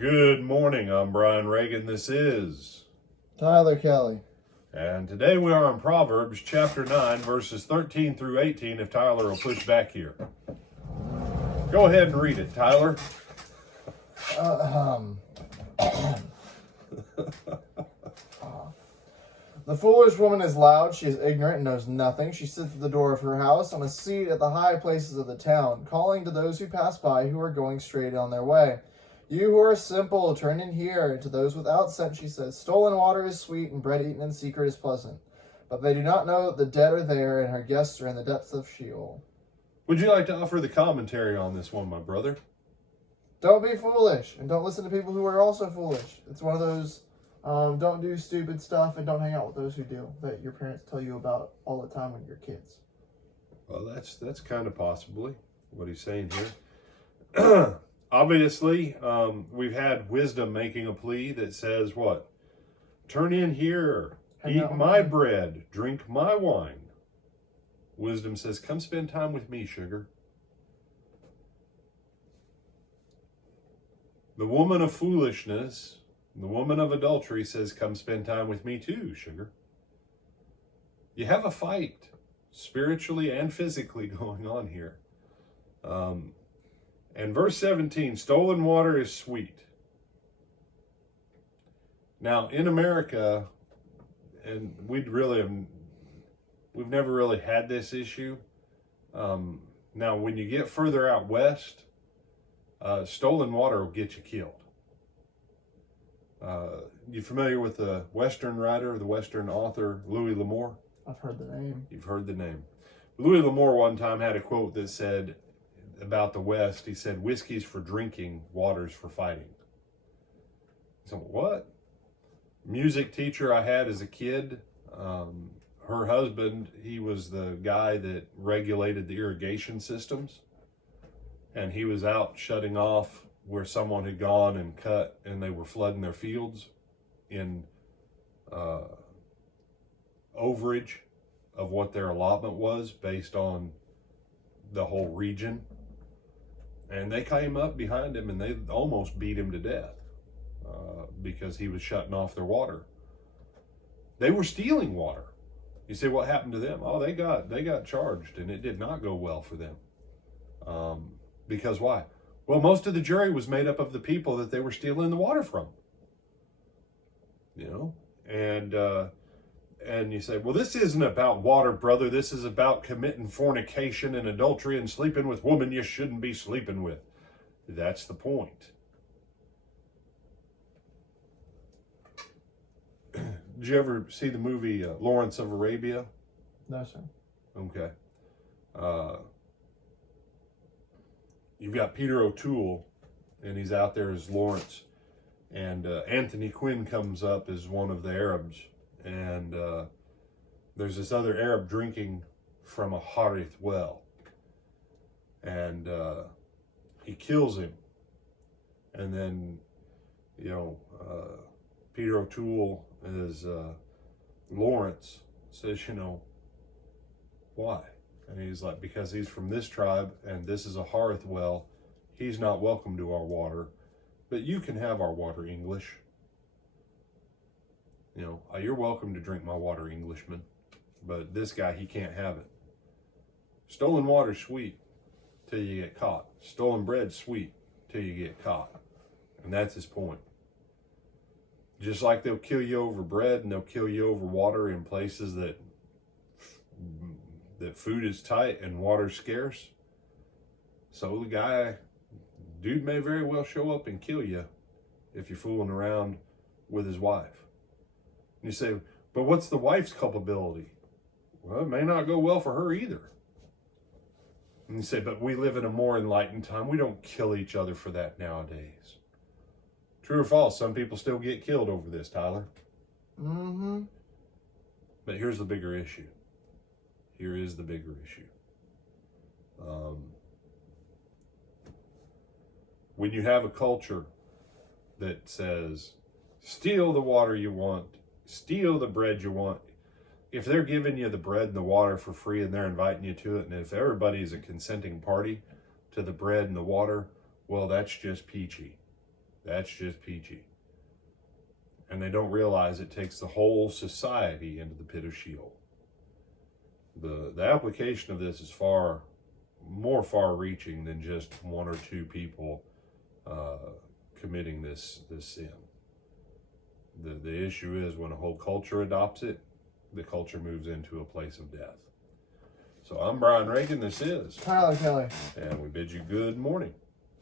Good morning. I'm Brian Reagan. This is Tyler Kelly. And today we are on Proverbs chapter 9, verses 13 through 18, if Tyler will push back here. Go ahead and read it, Tyler. The foolish woman is loud, she is ignorant and knows nothing. She sits at the door of her house, on a seat at the high places of the town, calling to those who pass by who are going straight on their way. You who are simple, turn in here. And to those without sense she says, stolen water is sweet, and bread eaten in secret is pleasant. But they do not know that the dead are there, and her guests are in the depths of Sheol. Would you like to offer the commentary on this one, my brother? Don't be foolish, and don't listen to people who are also foolish. It's one of those, don't do stupid stuff, and don't hang out with those who do, that your parents tell you about all the time when you're kids. Well, that's kind of possibly what he's saying here. Obviously, we've had wisdom making a plea that says what? Turn in here, eat my bread, drink my wine. Wisdom says, come spend time with me, sugar. The woman of foolishness, the woman of adultery says, come spend time with me too, sugar. You have a fight, spiritually and physically, going on here. And verse 17, stolen water is sweet. Now, in America, and we've never really had this issue. Now, when you get further out west, stolen water will get you killed. You familiar with the Western writer, the Western author, Louis L'Amour? I've heard the name. You've heard the name. Louis L'Amour one time had a quote that said about the West, he said, whiskey's for drinking, water's for fighting. So what? Music teacher I had as a kid, her husband, he was the guy that regulated the irrigation systems. And he was out shutting off where someone had gone and cut and they were flooding their fields in overage of what their allotment was based on the whole region. And they came up behind him and they almost beat him to death because he was shutting off their water. They were stealing water. You say, what happened to them? Oh, they got charged, and it did not go well for them. Because why? Well, most of the jury was made up of the people that they were stealing the water from. You know, and you say, well, this isn't about water, brother. This is about committing fornication and adultery and sleeping with women you shouldn't be sleeping with. That's the point. Did you ever see the movie Lawrence of Arabia? No, sir. Okay. You've got Peter O'Toole, and he's out there as Lawrence. And Anthony Quinn comes up as one of the Arabs. And there's this other Arab drinking from a Harith well. And he kills him. And then, Peter O'Toole as Lawrence says, why? And he's like, because he's from this tribe and this is a Harith well. He's not welcome to our water, but you can have our water, English. You're welcome to drink my water, Englishman, but this guy, he can't have it. Stolen water's sweet till you get caught. Stolen bread's sweet till you get caught. And that's his point. Just like they'll kill you over bread and they'll kill you over water in places that food is tight and water's scarce. So dude may very well show up and kill you if you're fooling around with his wife. And you say, but what's the wife's culpability? Well, it may not go well for her either. And you say, but we live in a more enlightened time. We don't kill each other for that nowadays. True or false? Some people still get killed over this, Tyler. Mm-hmm. But here's the bigger issue. Here is the bigger issue. When you have a culture that says, steal the water you want, steal the bread you want. If they're giving you the bread and the water for free and they're inviting you to it, and if everybody is a consenting party to the bread and the water, well, that's just peachy. That's just peachy. And they don't realize it takes the whole society into the pit of Sheol. The application of this is far more far-reaching than just one or two people committing this sin. The issue is when a whole culture adopts it, the culture moves into a place of death. So I'm Brian Reagan, this is Tyler Kelly. and we bid you good morning.